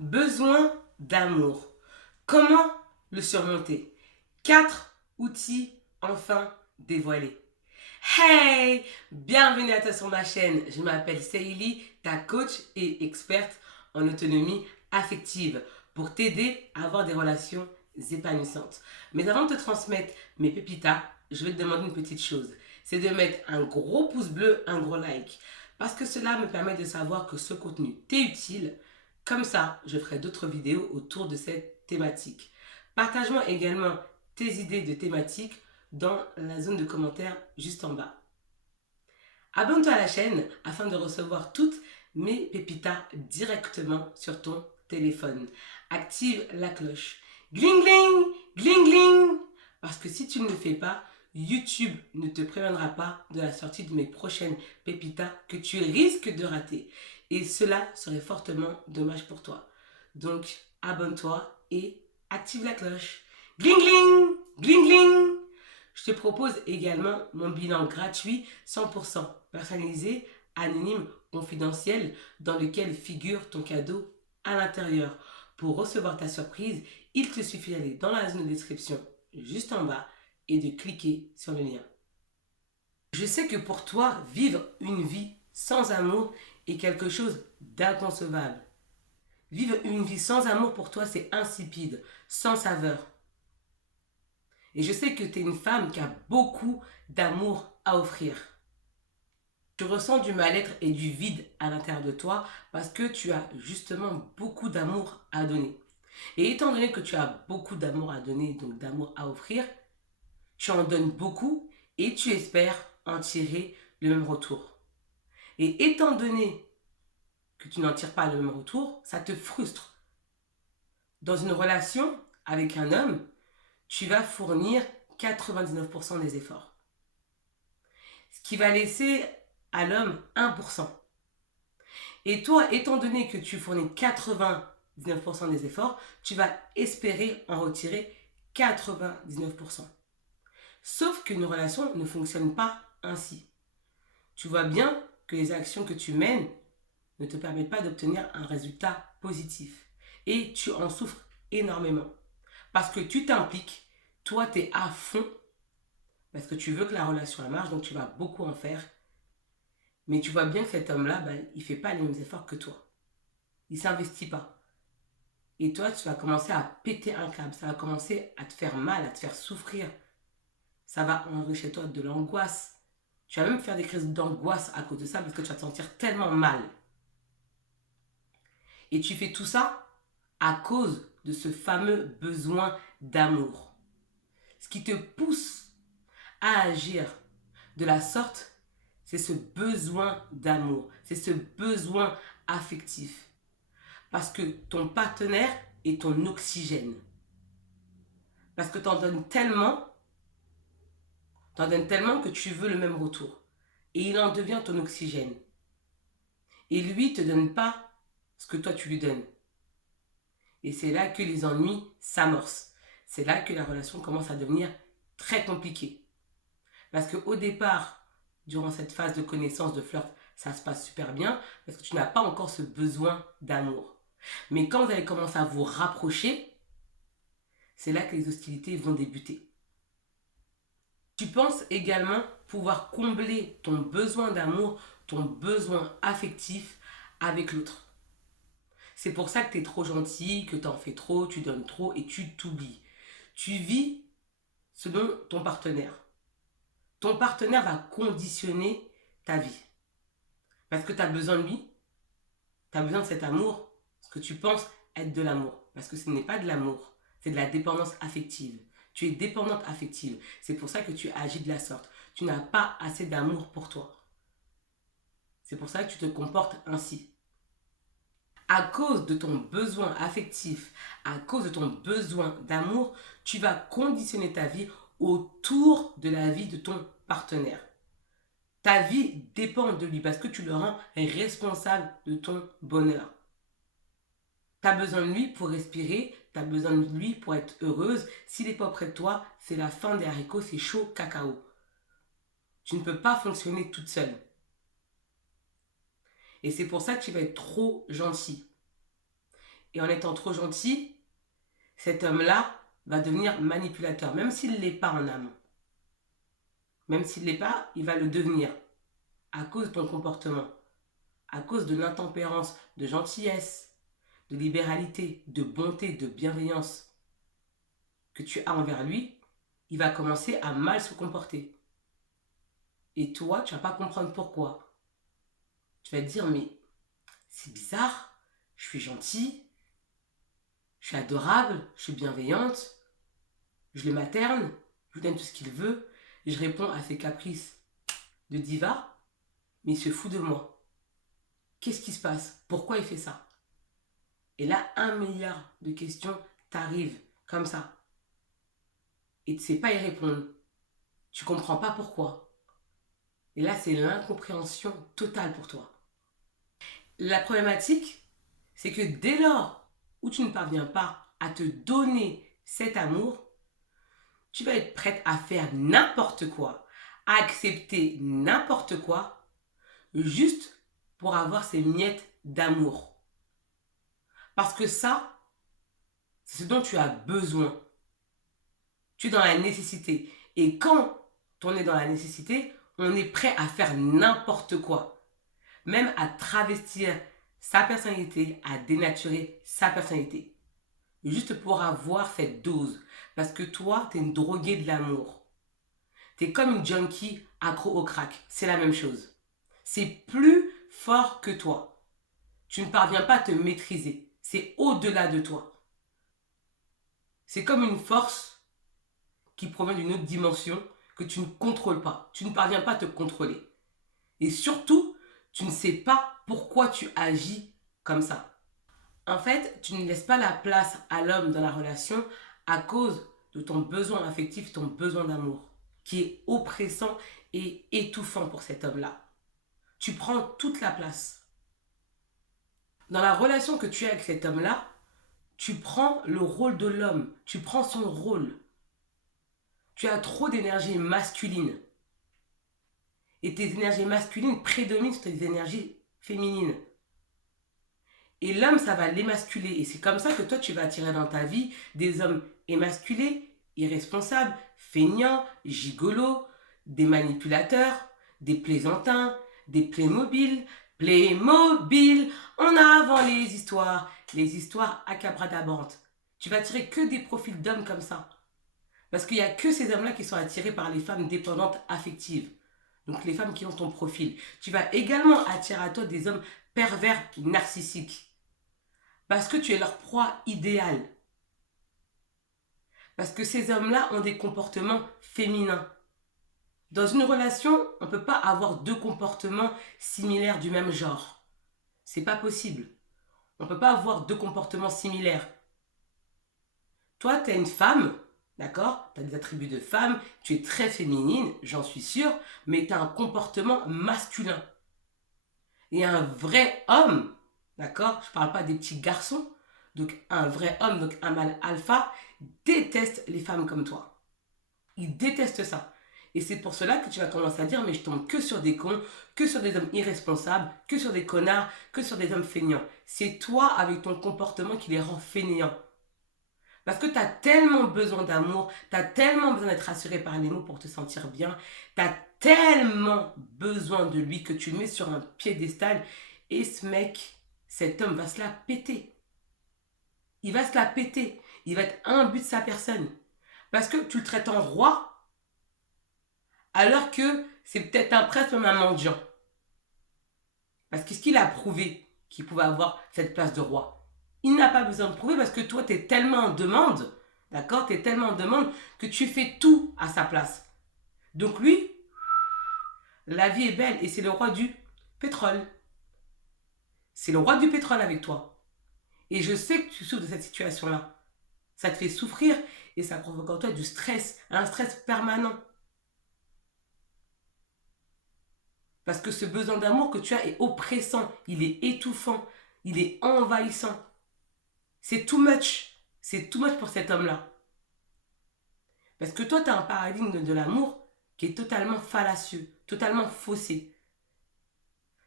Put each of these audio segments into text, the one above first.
Besoin d'amour. Comment le surmonter? 4 outils enfin dévoilés. Hey! Bienvenue à toi sur ma chaîne. Je m'appelle Seili, ta coach et experte en autonomie affective pour t'aider à avoir des relations épanouissantes. Mais avant de te transmettre mes pépitas, je vais te demander une petite chose. C'est de mettre un gros pouce bleu, un gros like. Parce que cela me permet de savoir que ce contenu t'est utile. Comme ça, je ferai d'autres vidéos autour de cette thématique. Partage-moi également tes idées de thématiques dans la zone de commentaires juste en bas. Abonne-toi à la chaîne afin de recevoir toutes mes pépitas directement sur ton téléphone. Active la cloche. Gling gling, gling gling. Parce que si tu ne le fais pas, YouTube ne te préviendra pas de la sortie de mes prochaines pépitas que tu risques de rater. Et cela serait fortement dommage pour toi. Donc, abonne-toi et active la cloche. Gling gling, gling gling. Je te propose également mon bilan gratuit 100% personnalisé, anonyme, confidentiel, dans lequel figure ton cadeau à l'intérieur. Pour recevoir ta surprise, il te suffit d'aller dans la zone de description juste en bas et de cliquer sur le lien. Je sais que pour toi, vivre une vie sans amour est quelque chose d'inconcevable. Vivre une vie sans amour pour toi, c'est insipide, sans saveur. Et je sais que tu es une femme qui a beaucoup d'amour à offrir. Tu ressens du mal-être et du vide à l'intérieur de toi parce que tu as justement beaucoup d'amour à donner. Et étant donné que tu as beaucoup d'amour à donner, donc d'amour à offrir, tu en donnes beaucoup et tu espères en tirer le même retour. Et étant donné que tu n'en tires pas le même retour, ça te frustre. Dans une relation avec un homme, tu vas fournir 99% des efforts. Ce qui va laisser à l'homme 1%. Et toi, étant donné que tu fournis 99% des efforts, tu vas espérer en retirer 99%. Sauf qu'une relation ne fonctionne pas ainsi. Tu vois bien que les actions que tu mènes ne te permettent pas d'obtenir un résultat positif. Et tu en souffres énormément. Parce que tu t'impliques, toi tu es à fond, parce que tu veux que la relation marche, donc tu vas beaucoup en faire. Mais tu vois bien que cet homme-là, il ne fait pas les mêmes efforts que toi. Il ne s'investit pas. Et toi, tu vas commencer à péter un câble. Ça va commencer à te faire mal, à te faire souffrir. Ça va engendrer chez toi de l'angoisse. Tu vas même faire des crises d'angoisse à cause de ça parce que tu vas te sentir tellement mal. Et tu fais tout ça à cause de ce fameux besoin d'amour. Ce qui te pousse à agir de la sorte, c'est ce besoin d'amour. C'est ce besoin affectif. Parce que ton partenaire est ton oxygène. Parce que tu en donnes tellement que tu veux le même retour. Et il en devient ton oxygène. Et lui ne te donne pas ce que toi tu lui donnes. Et c'est là que les ennuis s'amorcent. C'est là que la relation commence à devenir très compliquée. Parce qu'au départ, durant cette phase de connaissance, de flirt, ça se passe super bien parce que tu n'as pas encore ce besoin d'amour. Mais quand vous allez commencer à vous rapprocher, c'est là que les hostilités vont débuter. Tu penses également pouvoir combler ton besoin d'amour, ton besoin affectif avec l'autre. C'est pour ça que tu es trop gentil, que tu en fais trop, tu donnes trop et tu t'oublies. Tu vis selon ton partenaire. Ton partenaire va conditionner ta vie. Parce que tu as besoin de lui, tu as besoin de cet amour, ce que tu penses être de l'amour. Parce que ce n'est pas de l'amour, c'est de la dépendance affective. Tu es dépendante affective. C'est pour ça que tu agis de la sorte. Tu n'as pas assez d'amour pour toi. C'est pour ça que tu te comportes ainsi. À cause de ton besoin affectif, à cause de ton besoin d'amour, tu vas conditionner ta vie autour de la vie de ton partenaire. Ta vie dépend de lui parce que tu le rends responsable de ton bonheur. Tu as besoin de lui pour respirer, tu as besoin de lui pour être heureuse. S'il n'est pas près de toi, c'est la fin des haricots, c'est chaud cacao. Tu ne peux pas fonctionner toute seule. Et c'est pour ça que tu vas être trop gentil. et en étant trop gentil, cet homme-là va devenir manipulateur, même s'il ne l'est pas en amont. Même s'il ne l'est pas, il va le devenir à cause de ton comportement, à cause de l'intempérance, de gentillesse, de libéralité, de bonté, de bienveillance que tu as envers lui. Il va commencer à mal se comporter. Et toi, tu ne vas pas comprendre pourquoi. Tu vas te dire, mais c'est bizarre, je suis gentille, je suis adorable, je suis bienveillante, je le materne, je lui donne tout ce qu'il veut, je réponds à ses caprices de diva, mais il se fout de moi. Qu'est-ce qui se passe? Pourquoi il fait ça? Et là, 1 milliard de questions t'arrivent comme ça. Et tu ne sais pas y répondre. Tu ne comprends pas pourquoi. Et là, c'est l'incompréhension totale pour toi. La problématique, c'est que dès lors où tu ne parviens pas à te donner cet amour, tu vas être prête à faire n'importe quoi, à accepter n'importe quoi, juste pour avoir ces miettes d'amour. Parce que ça, c'est ce dont tu as besoin. Tu es dans la nécessité. Et quand on est dans la nécessité, on est prêt à faire n'importe quoi. Même à travestir sa personnalité, à dénaturer sa personnalité. Juste pour avoir cette dose. Parce que toi, tu es une droguée de l'amour. Tu es comme une junkie accro au crack. C'est la même chose. C'est plus fort que toi. Tu ne parviens pas à te maîtriser. C'est au-delà de toi. C'est comme une force qui provient d'une autre dimension que tu ne contrôles pas. Tu ne parviens pas à te contrôler. Et surtout, tu ne sais pas pourquoi tu agis comme ça. En fait, tu ne laisses pas la place à l'homme dans la relation à cause de ton besoin affectif, ton besoin d'amour, qui est oppressant et étouffant pour cet homme-là. Tu prends toute la place. Dans la relation que tu as avec cet homme-là, tu prends le rôle de l'homme, tu prends son rôle. Tu as trop d'énergie masculine. Et tes énergies masculines prédominent sur tes énergies féminines. Et l'homme, ça va l'émasculer. Et c'est comme ça que toi, tu vas attirer dans ta vie des hommes émasculés, irresponsables, feignants, gigolos, des manipulateurs, des plaisantins, des Playmobil. Playmobil, en avant les histoires abracadabrantes. Tu vas attirer que des profils d'hommes comme ça. Parce qu'il n'y a que ces hommes-là qui sont attirés par les femmes dépendantes affectives. Donc les femmes qui ont ton profil. Tu vas également attirer à toi des hommes pervers narcissiques. Parce que tu es leur proie idéale. Parce que ces hommes-là ont des comportements féminins. Dans une relation, on ne peut pas avoir 2 comportements similaires du même genre. C'est pas possible. On ne peut pas avoir 2 comportements similaires. Toi, tu es une femme, d'accord? Tu as des attributs de femme, tu es très féminine, j'en suis sûre, mais tu as un comportement masculin. Et un vrai homme, d'accord? Je ne parle pas des petits garçons. Donc un vrai homme, donc un mâle alpha, déteste les femmes comme toi. Il déteste ça. Et c'est pour cela que tu vas commencer à dire, mais je tombe que sur des cons, que sur des hommes irresponsables, que sur des connards, que sur des hommes feignants. C'est toi, avec ton comportement, qui les rend fainéants. Parce que tu as tellement besoin d'amour, tu as tellement besoin d'être rassuré par les mots pour te sentir bien, tu as tellement besoin de lui que tu le mets sur un piédestal et ce mec, cet homme va se la péter. Il va se la péter. Il va être imbu de sa personne. Parce que tu le traites en roi alors que c'est peut-être un prince même un mendiant. Parce qu'est-ce qu'il a prouvé qu'il pouvait avoir cette place de roi? Il n'a pas besoin de prouver parce que toi, tu es tellement en demande, d'accord? Tu es tellement en demande que tu fais tout à sa place. Donc lui, la vie est belle et c'est le roi du pétrole. C'est le roi du pétrole avec toi. Et je sais que tu souffres de cette situation-là. Ça te fait souffrir et ça provoque en toi du stress, un stress permanent. Parce que ce besoin d'amour que tu as est oppressant, il est étouffant, il est envahissant. C'est too much. C'est too much pour cet homme-là. Parce que toi, tu as un paradigme de l'amour qui est totalement fallacieux, totalement faussé.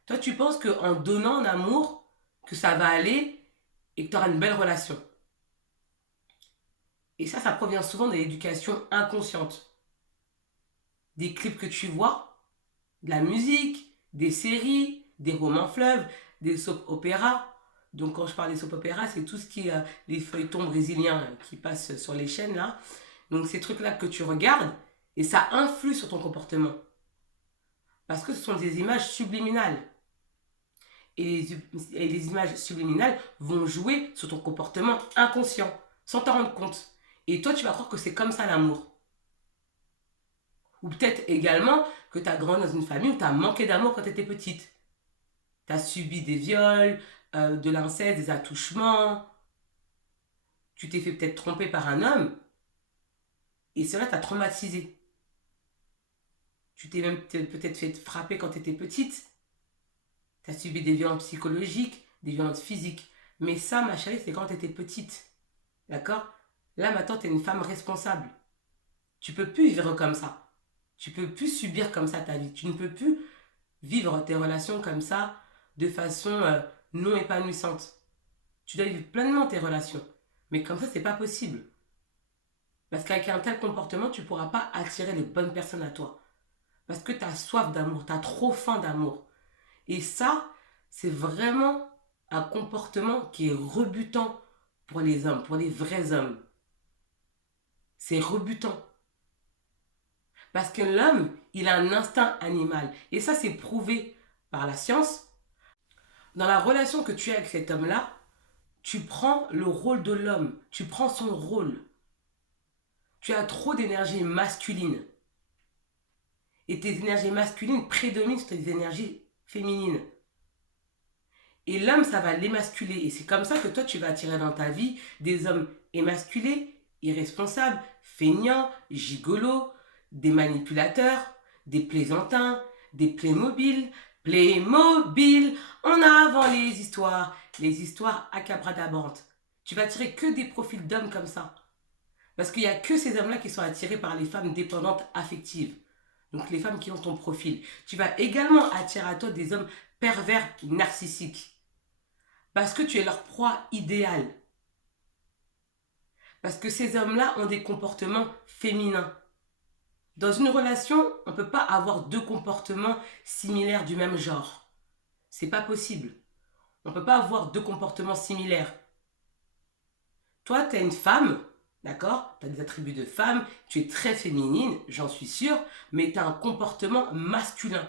Toi, tu penses qu'en donnant en amour, que ça va aller et que tu auras une belle relation. Et ça provient souvent de l'éducation inconsciente. Des clips que tu vois, de la musique, des séries, des romans fleuves, des soap-opéras. Donc quand je parle des soap-opéras, c'est tout ce qui est les feuilletons brésiliens qui passent sur les chaînes là. Donc ces trucs-là que tu regardes, et ça influe sur ton comportement. Parce que ce sont des images subliminales. Et les images subliminales vont jouer sur ton comportement inconscient, sans t'en rendre compte. Et toi, tu vas croire que c'est comme ça l'amour. Ou peut-être également que tu as grandi dans une famille où tu as manqué d'amour quand tu étais petite. Tu as subi des viols, de l'inceste, des attouchements. Tu t'es fait peut-être tromper par un homme. Et cela t'a traumatisé. Tu t'es même peut-être fait frapper quand tu étais petite. Tu as subi des violences psychologiques, des violences physiques. Mais ça, ma chérie, c'est quand tu étais petite. D'accord? Là, maintenant, tu es une femme responsable. Tu peux plus vivre comme ça. Tu peux plus subir comme ça ta vie. Tu ne peux plus vivre tes relations comme ça de façon non épanouissante. Tu dois vivre pleinement tes relations. Mais comme ça, c'est pas possible. Parce qu'avec un tel comportement, tu ne pourras pas attirer les bonnes personnes à toi. Parce que tu as soif d'amour, tu as trop faim d'amour. Et ça, c'est vraiment un comportement qui est rebutant pour les hommes, pour les vrais hommes. C'est rebutant. Parce que l'homme, il a un instinct animal. Et ça, c'est prouvé par la science. Dans la relation que tu as avec cet homme-là, tu prends le rôle de l'homme. Tu prends son rôle. Tu as trop d'énergie masculine. Et tes énergies masculines prédominent sur tes énergies féminines. Et l'homme, ça va l'émasculer. Et c'est comme ça que toi, tu vas attirer dans ta vie des hommes émasculés, irresponsables, feignants, gigolos, des manipulateurs, des plaisantins, des Playmobil. Playmobil, en avant les histoires abracadabrantes. Tu vas attirer que des profils d'hommes comme ça. Parce qu'il n'y a que ces hommes-là qui sont attirés par les femmes dépendantes affectives. Donc les femmes qui ont ton profil. Tu vas également attirer à toi des hommes pervers narcissiques. Parce que tu es leur proie idéale. Parce que ces hommes-là ont des comportements féminins. Dans une relation, on ne peut pas avoir deux comportements similaires du même genre. C'est pas possible. On ne peut pas avoir deux comportements similaires. Toi, tu es une femme, d'accord? Tu as des attributs de femme, tu es très féminine, j'en suis sûre, mais tu as un comportement masculin.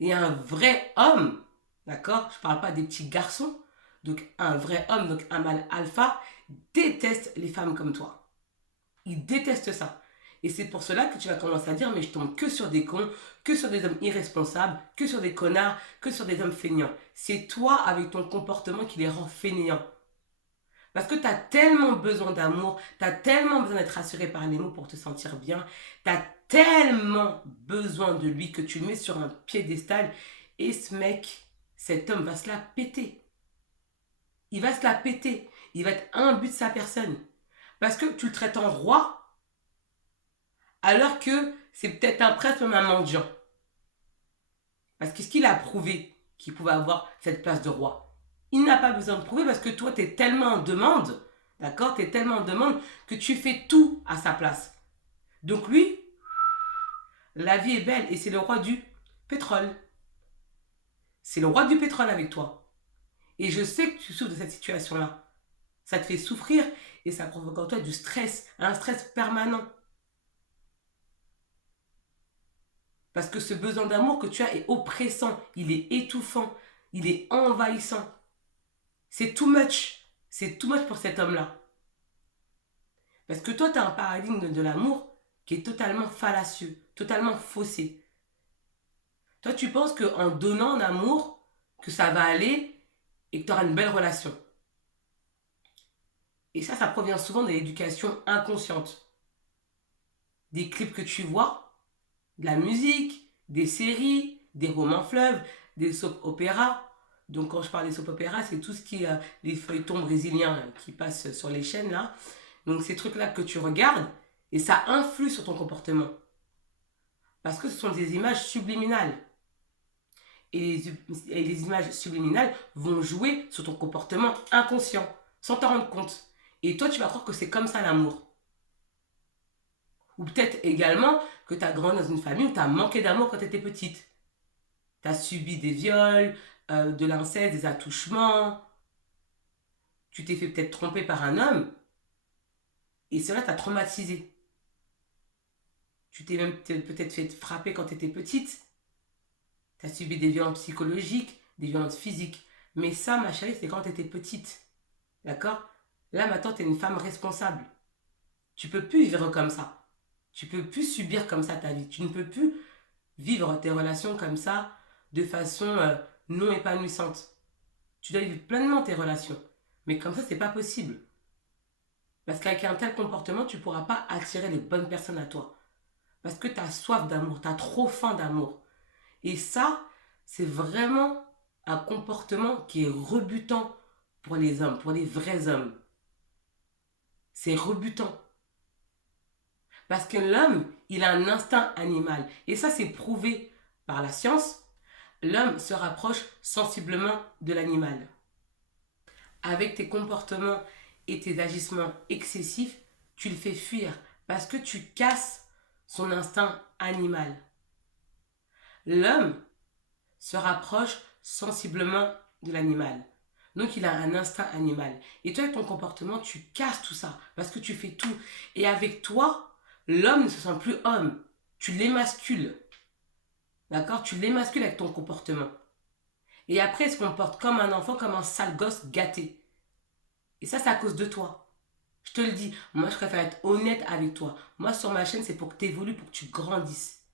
Et un vrai homme, d'accord? Je ne parle pas des petits garçons. Donc un vrai homme, donc un mâle alpha, déteste les femmes comme toi. Il déteste ça. Et c'est pour cela que tu vas commencer à dire, mais je tombe que sur des cons, que sur des hommes irresponsables, que sur des connards, que sur des hommes feignants. C'est toi, avec ton comportement, qui les rend fainéants. Parce que tu as tellement besoin d'amour, tu as tellement besoin d'être rassuré par les mots pour te sentir bien, tu as tellement besoin de lui que tu le mets sur un piédestal. Et ce mec, cet homme va se la péter. Il va se la péter. Il va être imbu de sa personne. Parce que tu le traites en roi, alors que c'est peut-être un prêtre même un mendiant. Parce qu'est-ce qu'il a prouvé qu'il pouvait avoir cette place de roi? Il n'a pas besoin de prouver parce que toi, tu es tellement en demande, d'accord? Tu es tellement en demande que tu fais tout à sa place. Donc lui, la vie est belle et c'est le roi du pétrole. C'est le roi du pétrole avec toi. Et je sais que tu souffres de cette situation-là. Ça te fait souffrir et ça provoque en toi du stress, un stress permanent. Parce que ce besoin d'amour que tu as est oppressant, il est étouffant, il est envahissant. C'est too much. C'est too much pour cet homme-là. Parce que toi, tu as un paradigme de l'amour qui est totalement fallacieux, totalement faussé. Toi, tu penses qu'en donnant en amour, que ça va aller et que tu auras une belle relation. Et ça provient souvent de l'éducation inconsciente. Des clips que tu vois, de la musique, des séries, des romans fleuves, des soap-opéras. Donc quand je parle des soap-opéras, c'est tout ce qui est les feuilletons brésiliens qui passent sur les chaînes là. Donc ces trucs-là que tu regardes, et ça influe sur ton comportement. Parce que ce sont des images subliminales. et les images subliminales vont jouer sur ton comportement inconscient, sans t'en rendre compte. Et toi, tu vas croire que c'est comme ça l'amour. Ou peut-être également que tu as grandi dans une famille où tu as manqué d'amour quand tu étais petite. Tu as subi des viols, de l'inceste, des attouchements. Tu t'es fait peut-être tromper par un homme. Et cela t'a traumatisé. Tu t'es même peut-être fait frapper quand tu étais petite. Tu as subi des violences psychologiques, des violences physiques. Mais ça, ma chérie, c'est quand tu étais petite. D'accord? Là, maintenant, tu es une femme responsable. Tu peux plus vivre comme ça. Tu peux plus subir comme ça ta vie. Tu ne peux plus vivre tes relations comme ça de façon non épanouissante. Tu dois vivre pleinement tes relations. Mais comme ça, c'est pas possible. Parce qu'avec un tel comportement, tu ne pourras pas attirer les bonnes personnes à toi. Parce que tu as soif d'amour, tu as trop faim d'amour. Et ça, c'est vraiment un comportement qui est rebutant pour les hommes, pour les vrais hommes. C'est rebutant. Parce que l'homme, il a un instinct animal. Et ça, c'est prouvé par la science. L'homme se rapproche sensiblement de l'animal. Avec tes comportements et tes agissements excessifs, tu le fais fuir parce que tu casses son instinct animal. L'homme se rapproche sensiblement de l'animal. Donc il a un instinct animal. Et toi, avec ton comportement, tu casses tout ça parce que tu fais tout. Et avec toi, l'homme ne se sent plus homme. Tu l'émascules. D'accord? Tu l'émascules avec ton comportement. Et après, il se comporte comme un enfant, comme un sale gosse gâté. Et ça, c'est à cause de toi. Je te le dis, moi, je préfère être honnête avec toi. Moi, sur ma chaîne, c'est pour que tu évolues, pour que tu grandisses.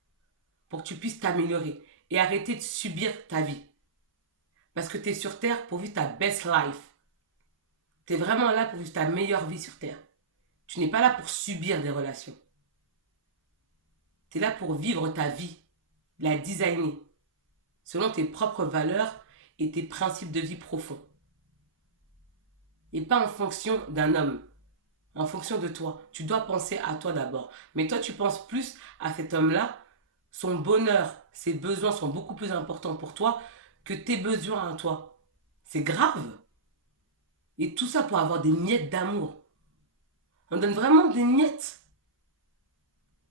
Pour que tu puisses t'améliorer. Et arrêter de subir ta vie. Parce que tu es sur Terre pour vivre ta best life. Tu es vraiment là pour vivre ta meilleure vie sur Terre. Tu n'es pas là pour subir des relations. Tu es là pour vivre ta vie, la designer, selon tes propres valeurs et tes principes de vie profonds. Et pas en fonction d'un homme, en fonction de toi. Tu dois penser à toi d'abord. Mais toi, tu penses plus à cet homme-là. Son bonheur, ses besoins sont beaucoup plus importants pour toi que tes besoins à toi. C'est grave. Et tout ça pour avoir des miettes d'amour. On donne vraiment des miettes.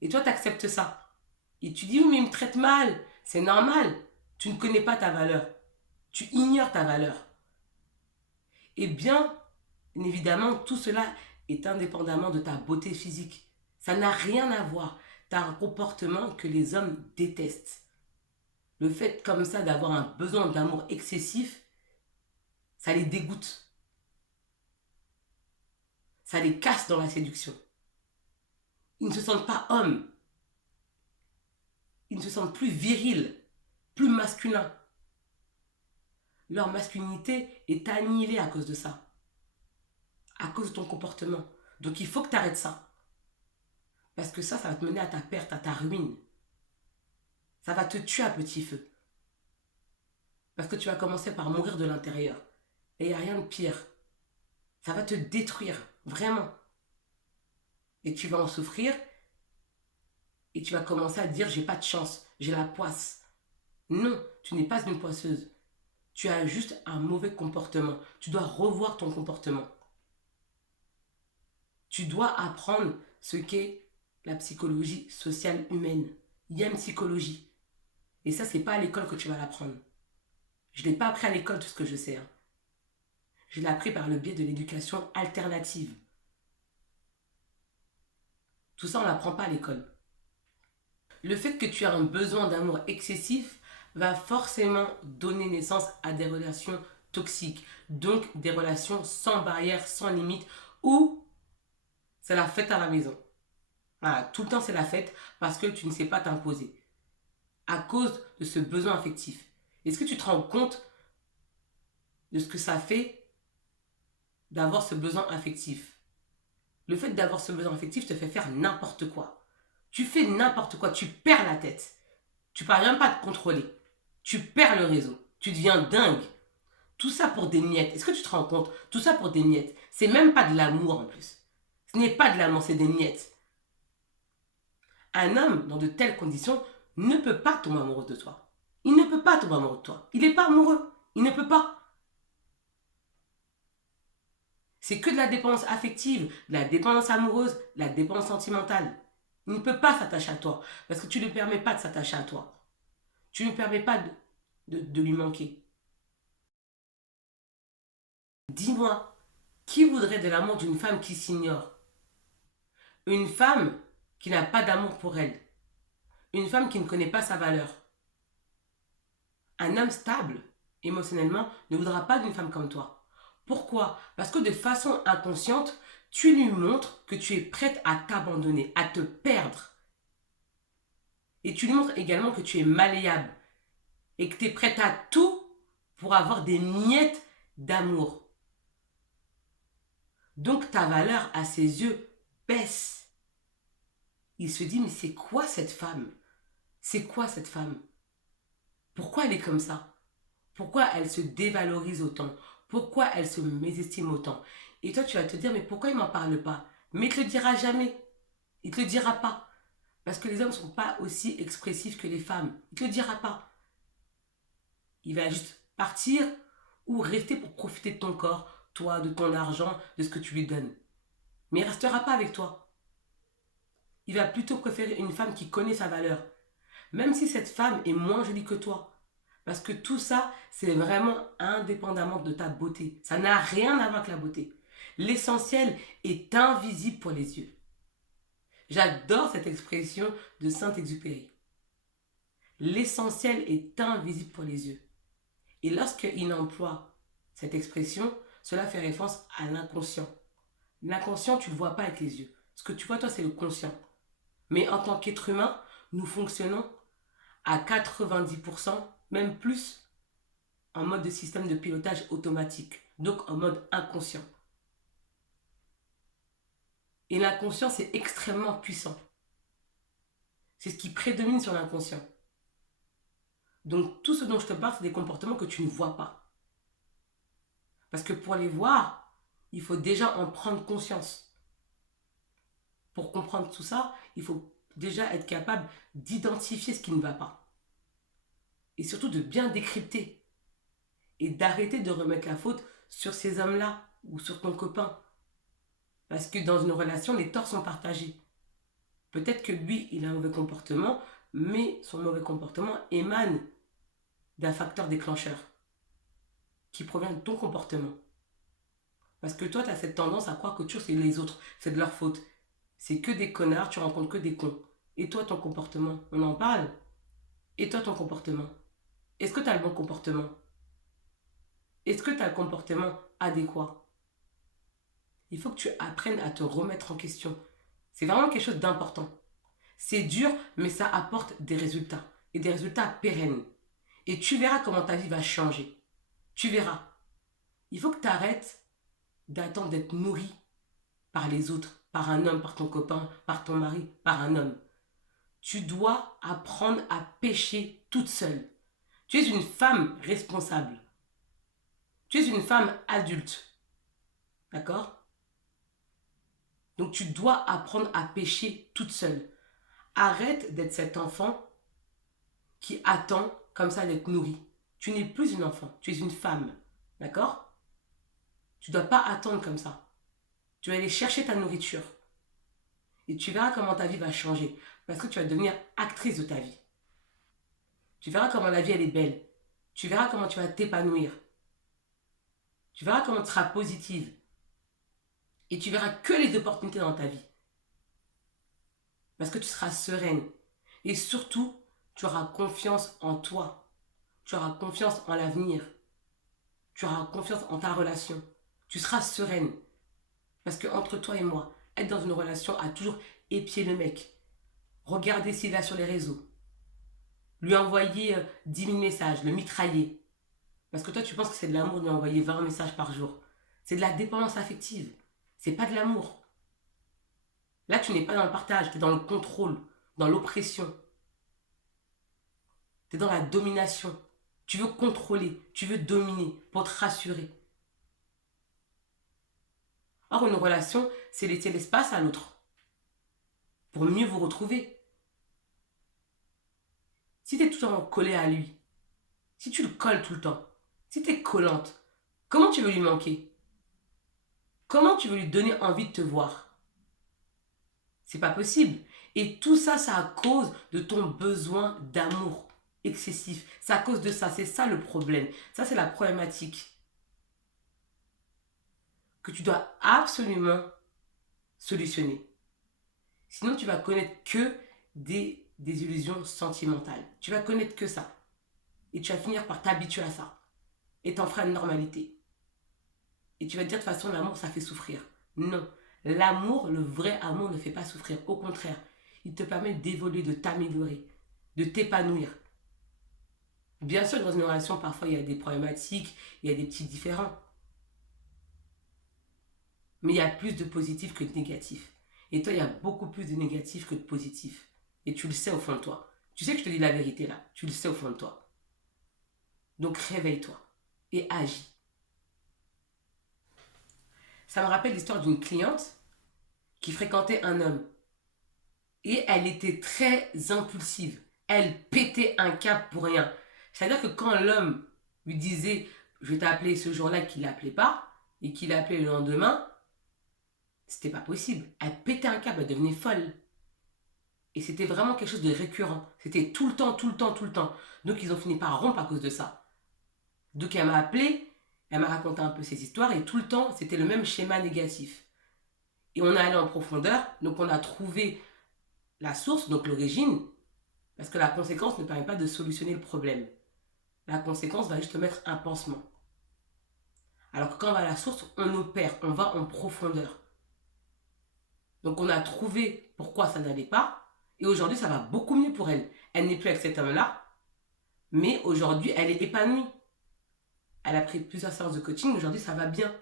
Et toi, tu acceptes ça. Et tu dis, oui, mais il me traite mal. C'est normal. Tu ne connais pas ta valeur. Tu ignores ta valeur. Et bien évidemment, tout cela est indépendamment de ta beauté physique. Ça n'a rien à voir. Tu as un comportement que les hommes détestent. Le fait comme ça d'avoir un besoin d'amour excessif, ça les dégoûte. Ça les casse dans la séduction. Ils ne se sentent pas hommes. Ils ne se sentent plus virils, plus masculins. Leur masculinité est annihilée à cause de ça. À cause de ton comportement. Donc il faut que tu arrêtes ça. Parce que ça va te mener à ta perte, à ta ruine. Ça va te tuer à petit feu. Parce que tu vas commencer par mourir de l'intérieur. Et il n'y a rien de pire. Ça va te détruire, vraiment. Et tu vas en souffrir. Et tu vas commencer à te dire, j'ai pas de chance, j'ai la poisse. Non, tu n'es pas une poisseuse. Tu as juste un mauvais comportement. Tu dois revoir ton comportement. Tu dois apprendre ce qu'est la psychologie sociale humaine. Il y a une psychologie. Et ça, c'est pas à l'école que tu vas l'apprendre. Je ne l'ai pas appris à l'école tout ce que je sais. Je l'ai appris par le biais de l'éducation alternative. Tout ça, on ne l'apprend pas à l'école. Le fait que tu as un besoin d'amour excessif va forcément donner naissance à des relations toxiques. Donc, des relations sans barrière, sans limite, où c'est la fête à la maison. Voilà, tout le temps, c'est la fête parce que tu ne sais pas t'imposer. À cause de ce besoin affectif. Est-ce que tu te rends compte de ce que ça fait d'avoir ce besoin affectif? Le fait d'avoir ce besoin affectif te fait faire n'importe quoi. Tu fais n'importe quoi, tu perds la tête. Tu ne parviens pas à te contrôler. Tu perds le réseau. Tu deviens dingue. Tout ça pour des miettes. Est-ce que tu te rends compte? Tout ça pour des miettes. C'est même pas de l'amour en plus. Ce n'est pas de l'amour, c'est des miettes. Un homme, dans de telles conditions, ne peut pas tomber amoureux de toi. Il ne peut pas tomber amoureux de toi. Il n'est pas amoureux. Il ne peut pas. C'est que de la dépendance affective, de la dépendance amoureuse, de la dépendance sentimentale. Il ne peut pas s'attacher à toi parce que tu ne lui permets pas de s'attacher à toi. Tu ne lui permets pas de lui manquer. Dis-moi, qui voudrait de l'amour d'une femme qui s'ignore? Une femme qui n'a pas d'amour pour elle. Une femme qui ne connaît pas sa valeur. Un homme stable, émotionnellement, ne voudra pas d'une femme comme toi. Pourquoi? Parce que de façon inconsciente, tu lui montres que tu es prête à t'abandonner, à te perdre. Et tu lui montres également que tu es malléable et que tu es prête à tout pour avoir des miettes d'amour. Donc ta valeur à ses yeux baisse. Il se dit, mais c'est quoi cette femme? C'est quoi cette femme? Pourquoi elle est comme ça? Pourquoi elle se dévalorise autant? Pourquoi elle se mésestime autant? Et toi, tu vas te dire, mais pourquoi il ne m'en parle pas? Mais il ne te le dira jamais. Il ne te le dira pas. Parce que les hommes ne sont pas aussi expressifs que les femmes. Il ne te le dira pas. Il va juste partir ou rester pour profiter de ton corps, toi, de ton argent, de ce que tu lui donnes. Mais il ne restera pas avec toi. Il va plutôt préférer une femme qui connaît sa valeur. Même si cette femme est moins jolie que toi. Parce que tout ça, c'est vraiment indépendamment de ta beauté. Ça n'a rien à voir avec la beauté. L'essentiel est invisible pour les yeux. J'adore cette expression de Saint-Exupéry. L'essentiel est invisible pour les yeux. Et lorsqu'il emploie cette expression, cela fait référence à l'inconscient. L'inconscient, tu ne le vois pas avec les yeux. Ce que tu vois, toi, c'est le conscient. Mais en tant qu'être humain, nous fonctionnons à 90%, même plus, en mode de système de pilotage automatique. Donc en mode inconscient. Et l'inconscient, c'est extrêmement puissant. C'est ce qui prédomine sur l'inconscient. Donc tout ce dont je te parle, c'est des comportements que tu ne vois pas. Parce que pour les voir, il faut déjà en prendre conscience. Pour comprendre tout ça, il faut déjà être capable d'identifier ce qui ne va pas. Et surtout de bien décrypter. Et d'arrêter de remettre la faute sur ces hommes-là ou sur ton copain. Parce que dans une relation, les torts sont partagés. Peut-être que lui, il a un mauvais comportement, mais son mauvais comportement émane d'un facteur déclencheur qui provient de ton comportement. Parce que toi, tu as cette tendance à croire que toujours c'est les autres, c'est de leur faute. C'est que des connards, tu rencontres que des cons. Et toi, ton comportement, on en parle? Et toi, ton comportement? Est-ce que tu as le bon comportement? Est-ce que tu as le comportement adéquat? Il faut que tu apprennes à te remettre en question. C'est vraiment quelque chose d'important. C'est dur, mais ça apporte des résultats. Et des résultats pérennes. Et tu verras comment ta vie va changer. Tu verras. Il faut que tu arrêtes d'attendre d'être nourri par les autres, par un homme, par ton copain, par ton mari, par un homme. Tu dois apprendre à pêcher toute seule. Tu es une femme responsable. Tu es une femme adulte. D'accord? Donc tu dois apprendre à pêcher toute seule. Arrête d'être cet enfant qui attend comme ça d'être nourri. Tu n'es plus une enfant, tu es une femme. D'accord? Tu ne dois pas attendre comme ça. Tu vas aller chercher ta nourriture. Et tu verras comment ta vie va changer. Parce que tu vas devenir actrice de ta vie. Tu verras comment la vie elle est belle. Tu verras comment tu vas t'épanouir. Tu verras comment tu seras positive. Et tu verras que les opportunités dans ta vie. Parce que tu seras sereine. Et surtout, tu auras confiance en toi. Tu auras confiance en l'avenir. Tu auras confiance en ta relation. Tu seras sereine. Parce que entre toi et moi, être dans une relation à toujours épier le mec. Regarder s'il est sur les réseaux. Lui envoyer 10 000 messages, le mitrailler. Parce que toi, tu penses que c'est de l'amour de lui envoyer 20 messages par jour. C'est de la dépendance affective. C'est pas de l'amour. Là, tu n'es pas dans le partage, tu es dans le contrôle, dans l'oppression. Tu es dans la domination. Tu veux contrôler, tu veux dominer pour te rassurer. Or, une relation, c'est laisser l'espace à l'autre pour mieux vous retrouver. Si tu es tout le temps collé à lui, si tu le colles tout le temps, si tu es collante, comment tu veux lui manquer? Comment tu veux lui donner envie de te voir? C'est pas possible. Et tout ça, c'est à cause de ton besoin d'amour excessif. C'est à cause de ça. C'est ça le problème. Ça, c'est la problématique que tu dois absolument solutionner. Sinon, tu vas connaître que des illusions sentimentales. Tu vas connaître que ça. Et tu vas finir par t'habituer à ça. Et t'en feras une normalité. Et tu vas te dire de toute façon, l'amour, ça fait souffrir. Non. L'amour, le vrai amour ne fait pas souffrir. Au contraire, il te permet d'évoluer, de t'améliorer, de t'épanouir. Bien sûr, dans une relation, parfois, il y a des problématiques, il y a des petits différends. Mais il y a plus de positifs que de négatifs. Et toi, il y a beaucoup plus de négatifs que de positifs. Et tu le sais au fond de toi. Tu sais que je te dis la vérité là. Tu le sais au fond de toi. Donc réveille-toi et agis. Ça me rappelle l'histoire d'une cliente qui fréquentait un homme. Et elle était très impulsive. Elle pétait un câble pour rien. C'est-à-dire que quand l'homme lui disait je vais t'appeler ce jour-là, qu'il l'appelait pas, et qu'il l'appelait le lendemain, c'était pas possible. Elle pétait un câble, elle devenait folle. Et c'était vraiment quelque chose de récurrent. C'était tout le temps, tout le temps, tout le temps. Donc ils ont fini par rompre à cause de ça. Donc elle m'a appelé, elle m'a raconté un peu ses histoires, et tout le temps, c'était le même schéma négatif. Et on est allé en profondeur, donc on a trouvé la source, donc l'origine, parce que la conséquence ne permet pas de solutionner le problème. La conséquence va juste mettre un pansement. Alors que quand on va à la source, on opère, on va en profondeur. Donc on a trouvé pourquoi ça n'allait pas, et aujourd'hui ça va beaucoup mieux pour elle. Elle n'est plus avec cet homme-là, mais aujourd'hui elle est épanouie. Elle a pris plusieurs séances de coaching, aujourd'hui ça va bien.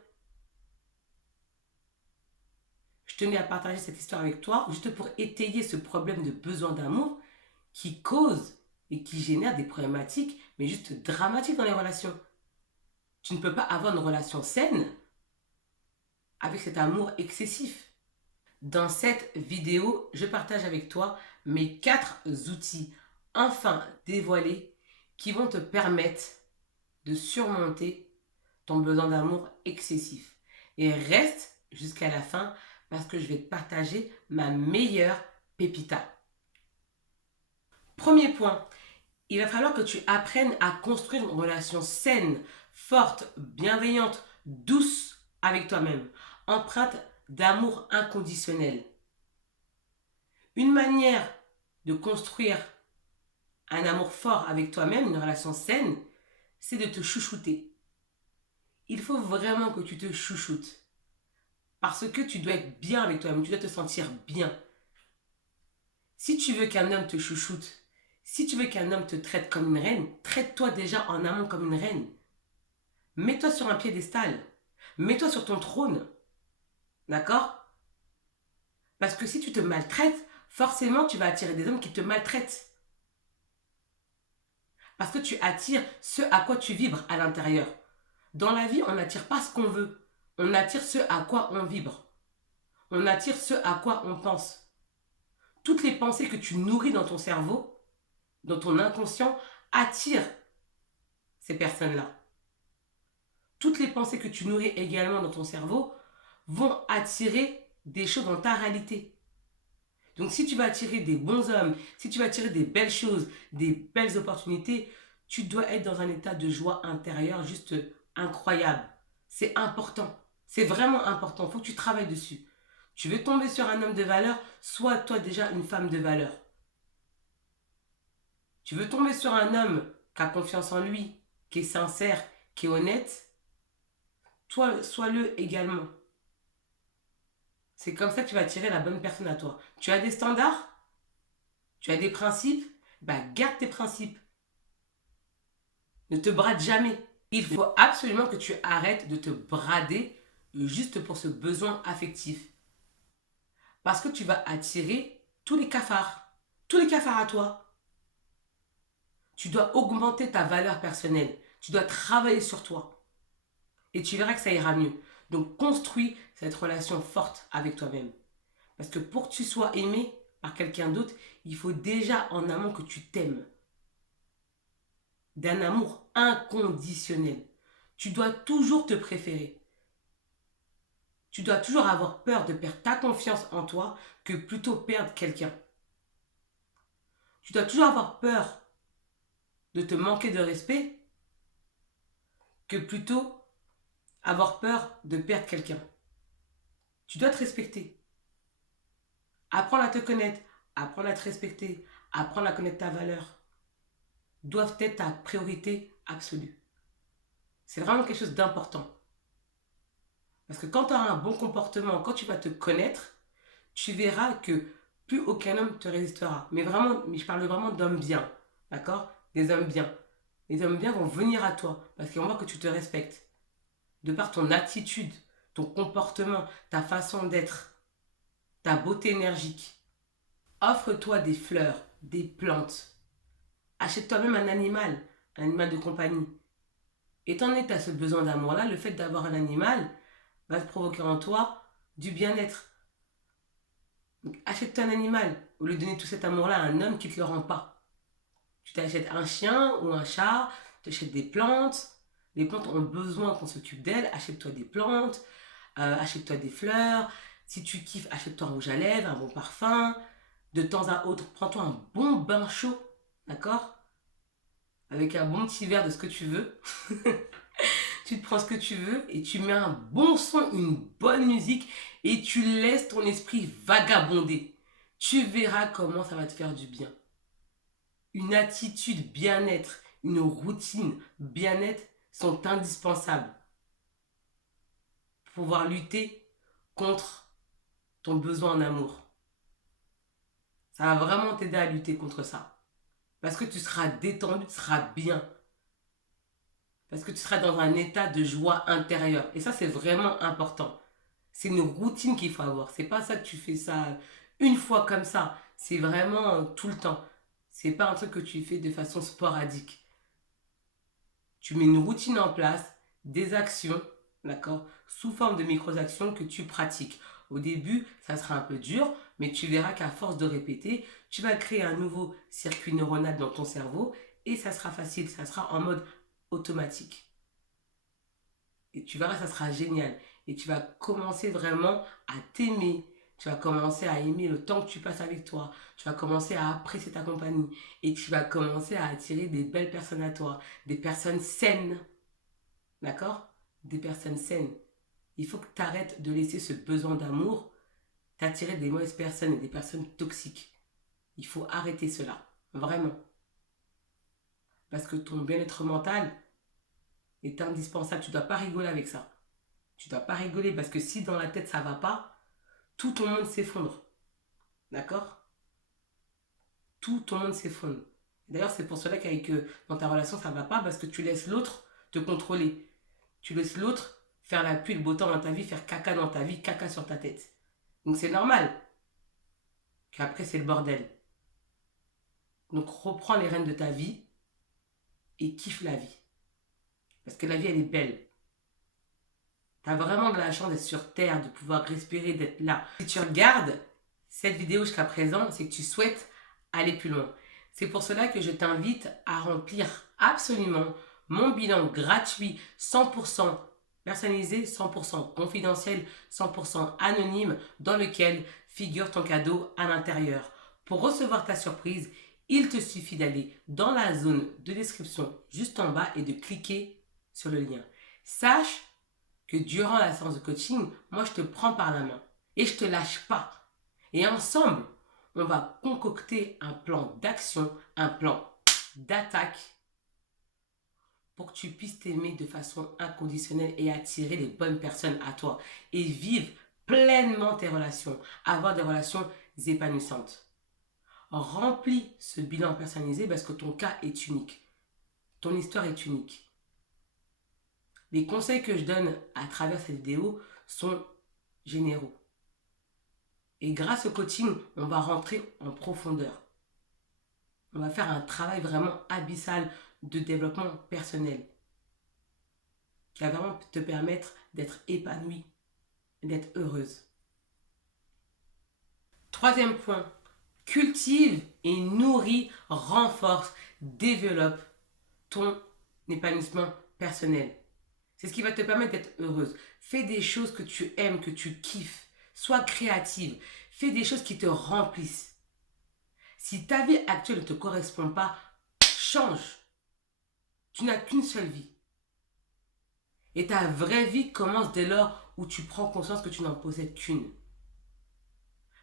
Je tenais à partager cette histoire avec toi, juste pour étayer ce problème de besoin d'amour qui cause et qui génère des problématiques, mais juste dramatiques dans les relations. Tu ne peux pas avoir une relation saine avec cet amour excessif. Dans cette vidéo, je partage avec toi mes 4 outils enfin dévoilés qui vont te permettre de surmonter ton besoin d'amour excessif. Et reste jusqu'à la fin parce que je vais te partager ma meilleure pépita. Premier point, il va falloir que tu apprennes à construire une relation saine, forte, bienveillante, douce avec toi-même, empreinte d'amour inconditionnel. Une manière de construire un amour fort avec toi-même, une relation saine, c'est de te chouchouter. Il faut vraiment que tu te chouchoutes. Parce que tu dois être bien avec toi-même, tu dois te sentir bien. Si tu veux qu'un homme te chouchoute, si tu veux qu'un homme te traite comme une reine, traite-toi déjà en amont comme une reine. Mets-toi sur un piédestal. Mets-toi sur ton trône. D'accord? Parce que si tu te maltraites, forcément tu vas attirer des hommes qui te maltraitent. Parce que tu attires ce à quoi tu vibres à l'intérieur. Dans la vie, on n'attire pas ce qu'on veut. On attire ce à quoi on vibre. On attire ce à quoi on pense. Toutes les pensées que tu nourris dans ton cerveau, dans ton inconscient, attirent ces personnes-là. Toutes les pensées que tu nourris également dans ton cerveau vont attirer des choses dans ta réalité. Donc si tu vas attirer des bons hommes, si tu vas attirer des belles choses, des belles opportunités, tu dois être dans un état de joie intérieure juste incroyable. C'est important. C'est vraiment important. Il faut que tu travailles dessus. Tu veux tomber sur un homme de valeur, sois toi déjà une femme de valeur. Tu veux tomber sur un homme qui a confiance en lui, qui est sincère, qui est honnête, toi, sois-le également. C'est comme ça que tu vas attirer la bonne personne à toi. Tu as des standards? Tu as des principes? Bah, garde tes principes. Ne te brade jamais. Il faut absolument que tu arrêtes de te brader juste pour ce besoin affectif. Parce que tu vas attirer tous les cafards. Tous les cafards à toi. Tu dois augmenter ta valeur personnelle. Tu dois travailler sur toi. Et tu verras que ça ira mieux. Donc construis cette relation forte avec toi-même. Parce que pour que tu sois aimé par quelqu'un d'autre, il faut déjà en amont que tu t'aimes. d'un amour inconditionnel. Tu dois toujours te préférer. Tu dois toujours avoir peur de perdre ta confiance en toi que plutôt perdre quelqu'un. Tu dois toujours avoir peur de te manquer de respect que plutôt avoir peur de perdre quelqu'un. Tu dois te respecter. Apprendre à te connaître, apprendre à te respecter, apprendre à connaître ta valeur doivent être ta priorité absolue. C'est vraiment quelque chose d'important. Parce que quand tu auras un bon comportement, quand tu vas te connaître, tu verras que plus aucun homme te résistera. Mais vraiment, je parle vraiment d'hommes bien. D'accord? Des hommes bien. Les hommes bien vont venir à toi parce qu'ils vont voir que tu te respectes. De par ton attitude, ton comportement, ta façon d'être, ta beauté énergique. Offre-toi des fleurs, des plantes. Achète-toi même un animal de compagnie. Étant donné que tu as ce besoin d'amour-là, le fait d'avoir un animal va te provoquer en toi du bien-être. Donc, achète-toi un animal au lieu de donner tout cet amour-là à un homme qui ne te le rend pas. Tu t'achètes un chien ou un chat, tu achètes des plantes. Les plantes ont besoin qu'on s'occupe d'elles. Achète-toi des plantes, achète-toi des fleurs. Si tu kiffes, achète-toi un rouge à lèvres, un bon parfum. De temps à autre, prends-toi un bon bain chaud, d'accord? Avec un bon petit verre de ce que tu veux. Tu te prends ce que tu veux et tu mets un bon son, une bonne musique et tu laisses ton esprit vagabonder. Tu verras comment ça va te faire du bien. Une attitude bien-être, une routine bien-être sont indispensables pour pouvoir lutter contre ton besoin en amour. Ça va vraiment t'aider à lutter contre ça. Parce que tu seras détendu, tu seras bien. Parce que tu seras dans un état de joie intérieure. Et ça, c'est vraiment important. C'est une routine qu'il faut avoir. C'est pas ça que tu fais ça une fois comme ça. C'est vraiment tout le temps. C'est pas un truc que tu fais de façon sporadique. Tu mets une routine en place, des actions, d'accord, sous forme de micro-actions que tu pratiques. Au début, ça sera un peu dur, mais tu verras qu'à force de répéter, tu vas créer un nouveau circuit neuronal dans ton cerveau et ça sera facile, ça sera en mode automatique. Et tu verras, ça sera génial. Et tu vas commencer vraiment à t'aimer. Tu vas commencer à aimer le temps que tu passes avec toi. Tu vas commencer à apprécier ta compagnie. Et tu vas commencer à attirer des belles personnes à toi. Des personnes saines. D'accord? Des personnes saines. Il faut que tu arrêtes de laisser ce besoin d'amour t'attirer des mauvaises personnes et des personnes toxiques. Il faut arrêter cela. Vraiment. Parce que ton bien-être mental est indispensable. Tu ne dois pas rigoler avec ça. Tu ne dois pas rigoler parce que si dans la tête ça ne va pas, tout ton monde s'effondre. D'accord? Tout ton monde s'effondre. D'ailleurs, c'est pour cela qu'avec dans ta relation, ça ne va pas parce que tu laisses l'autre te contrôler. Tu laisses l'autre faire la pluie, le beau temps dans ta vie, faire caca dans ta vie, caca sur ta tête. Donc c'est normal qu'après c'est le bordel. Donc reprends les rênes de ta vie et kiffe la vie. Parce que la vie, elle est belle. Tu as vraiment de la chance d'être sur Terre, de pouvoir respirer, d'être là. Si tu regardes cette vidéo jusqu'à présent, c'est que tu souhaites aller plus loin. C'est pour cela que je t'invite à remplir absolument mon bilan gratuit, 100% personnalisé, 100% confidentiel, 100% anonyme, dans lequel figure ton cadeau à l'intérieur. Pour recevoir ta surprise, il te suffit d'aller dans la zone de description juste en bas et de cliquer sur le lien. Sache que durant la séance de coaching, moi je te prends par la main et je te lâche pas. Et ensemble, on va concocter un plan d'action, un plan d'attaque pour que tu puisses t'aimer de façon inconditionnelle et attirer les bonnes personnes à toi et vivre pleinement tes relations, avoir des relations épanouissantes. Remplis ce bilan personnalisé parce que ton cas est unique. Ton histoire est unique. Les conseils que je donne à travers cette vidéo sont généraux. Et grâce au coaching, on va rentrer en profondeur. On va faire un travail vraiment abyssal de développement personnel qui va vraiment te permettre d'être épanouie, d'être heureuse. Troisième point, cultive et nourris, renforce, développe ton épanouissement personnel. C'est ce qui va te permettre d'être heureuse. Fais des choses que tu aimes, que tu kiffes. Sois créative. Fais des choses qui te remplissent. Si ta vie actuelle ne te correspond pas, change. Tu n'as qu'une seule vie. Et ta vraie vie commence dès lors où tu prends conscience que tu n'en possèdes qu'une.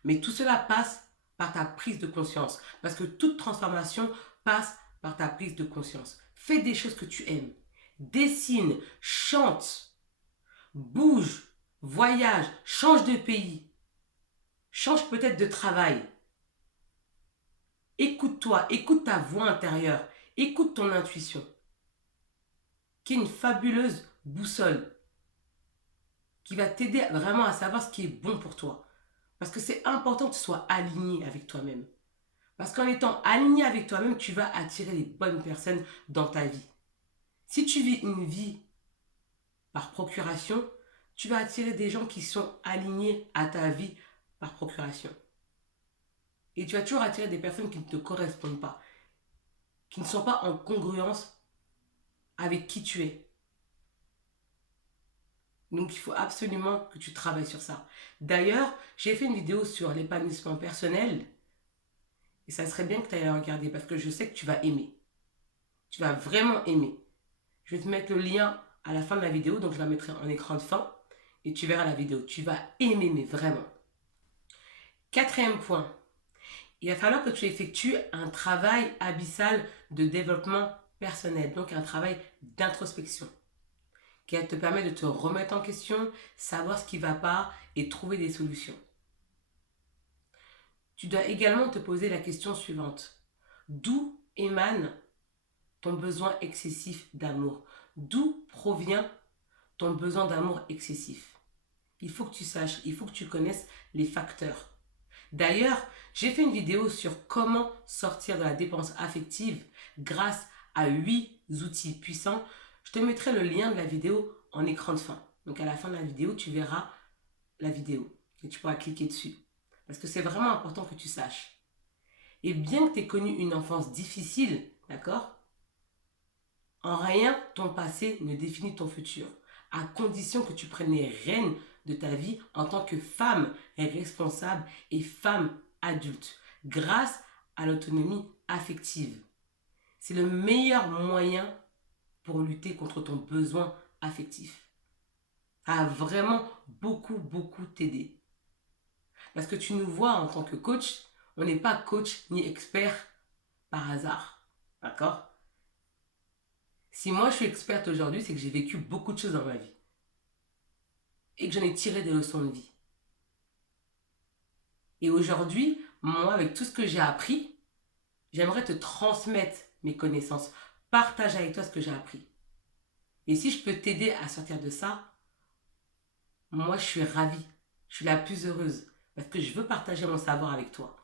Mais tout cela passe par ta prise de conscience. Parce que toute transformation passe par ta prise de conscience. Fais des choses que tu aimes. Dessine, chante, bouge, voyage, change de pays. Change peut-être de travail. Écoute-toi, écoute ta voix intérieure. Écoute ton intuition. Qui est une fabuleuse boussole. Qui va t'aider vraiment à savoir ce qui est bon pour toi. Parce que c'est important que tu sois aligné avec toi-même. Parce qu'en étant aligné avec toi-même, tu vas attirer les bonnes personnes dans ta vie. Si tu vis une vie par procuration, tu vas attirer des gens qui sont alignés à ta vie par procuration. Et tu vas toujours attirer des personnes qui ne te correspondent pas, qui ne sont pas en congruence avec qui tu es. Donc il faut absolument que tu travailles sur ça. D'ailleurs, j'ai fait une vidéo sur l'épanouissement personnel. Et ça serait bien que tu ailles la regarder parce que je sais que tu vas aimer. Tu vas vraiment aimer. Je vais te mettre le lien à la fin de la vidéo, donc je la mettrai en écran de fin et tu verras la vidéo. Tu vas aimer, mais vraiment. 4e point, il va falloir que tu effectues un travail abyssal de développement personnel, donc un travail d'introspection qui va te permettre de te remettre en question, savoir ce qui ne va pas et trouver des solutions. Tu dois également te poser la question suivante. D'où émane ton besoin excessif d'amour? D'où provient ton besoin d'amour excessif? Il faut que tu saches, il faut que tu connaisses les facteurs. D'ailleurs, j'ai fait une vidéo sur comment sortir de la dépendance affective grâce à 8 outils puissants. Je te mettrai le lien de la vidéo en écran de fin. Donc à la fin de la vidéo, tu verras la vidéo et tu pourras cliquer dessus. Parce que c'est vraiment important que tu saches. Et bien que tu aies connu une enfance difficile, d'accord? En rien, ton passé ne définit ton futur, à condition que tu prennes les rênes de ta vie en tant que femme responsable et femme adulte, grâce à l'autonomie affective. C'est le meilleur moyen pour lutter contre ton besoin affectif. Ça a vraiment beaucoup t'aider. Parce que tu nous vois en tant que coach, on n'est pas coach ni expert par hasard. D'accord? Si moi je suis experte aujourd'hui, c'est que j'ai vécu beaucoup de choses dans ma vie. Et que j'en ai tiré des leçons de vie. Et aujourd'hui, moi, avec tout ce que j'ai appris, j'aimerais te transmettre mes connaissances. Partage avec toi ce que j'ai appris. Et si je peux t'aider à sortir de ça, moi je suis ravie. Je suis la plus heureuse. Parce que je veux partager mon savoir avec toi.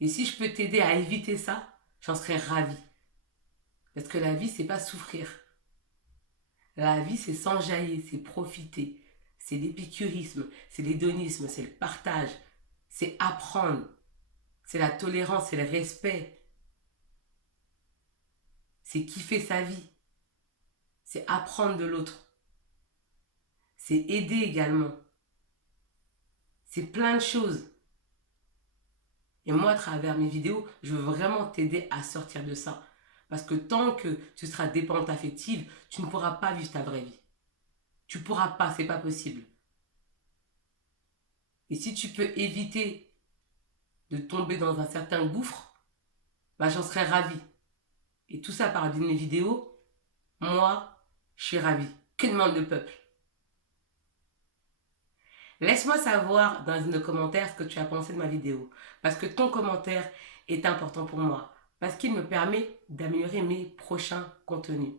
Et si je peux t'aider à éviter ça, j'en serais ravie. Parce que la vie, c'est pas souffrir. La vie, c'est s'enjailler, c'est profiter. C'est l'épicurisme, c'est l'hédonisme, c'est le partage. C'est apprendre. C'est la tolérance, c'est le respect. C'est kiffer sa vie. C'est apprendre de l'autre. C'est aider également. C'est plein de choses. Et moi, à travers mes vidéos, je veux vraiment t'aider à sortir de ça. Parce que tant que tu seras dépendante affective, tu ne pourras pas vivre ta vraie vie. Tu ne pourras pas, c'est pas possible. Et si tu peux éviter de tomber dans un certain gouffre, bah j'en serais ravie. Et tout ça par mes vidéos, moi, je suis ravie. Que demande le peuple? Laisse-moi savoir dans le commentaire ce que tu as pensé de ma vidéo. Parce que ton commentaire est important pour moi. Parce qu'il me permet d'améliorer mes prochains contenus.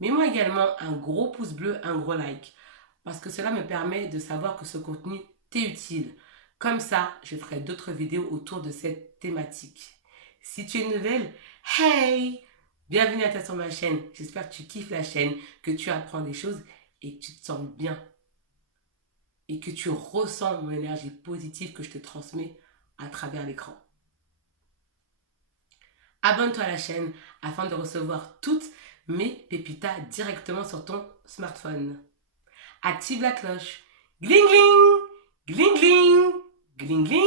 Mets-moi également un gros pouce bleu, un gros like. Parce que cela me permet de savoir que ce contenu t'est utile. Comme ça, je ferai d'autres vidéos autour de cette thématique. Si tu es nouvelle, hey! Bienvenue à toi sur ma chaîne. J'espère que tu kiffes la chaîne, que tu apprends des choses et que tu te sens bien. Et que tu ressens mon énergie positive que je te transmets à travers l'écran. Abonne-toi à la chaîne afin de recevoir toutes mes pépitas directement sur ton smartphone. Active la cloche. Gling gling, gling gling, gling gling,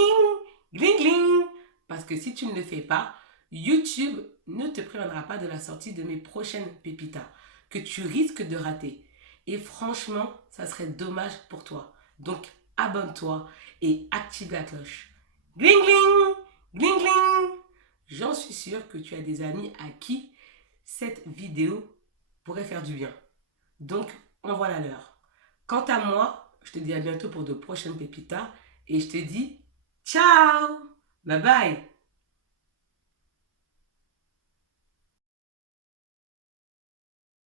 gling gling. Parce que si tu ne le fais pas, YouTube ne te préviendra pas de la sortie de mes prochaines pépitas que tu risques de rater. Et franchement, ça serait dommage pour toi. Donc, abonne-toi et active la cloche. Gling gling, gling gling. J'en suis sûre que tu as des amis à qui cette vidéo pourrait faire du bien. Donc, envoie-la leur. Quant à moi, je te dis à bientôt pour de prochaines pépitas et je te dis ciao, bye bye.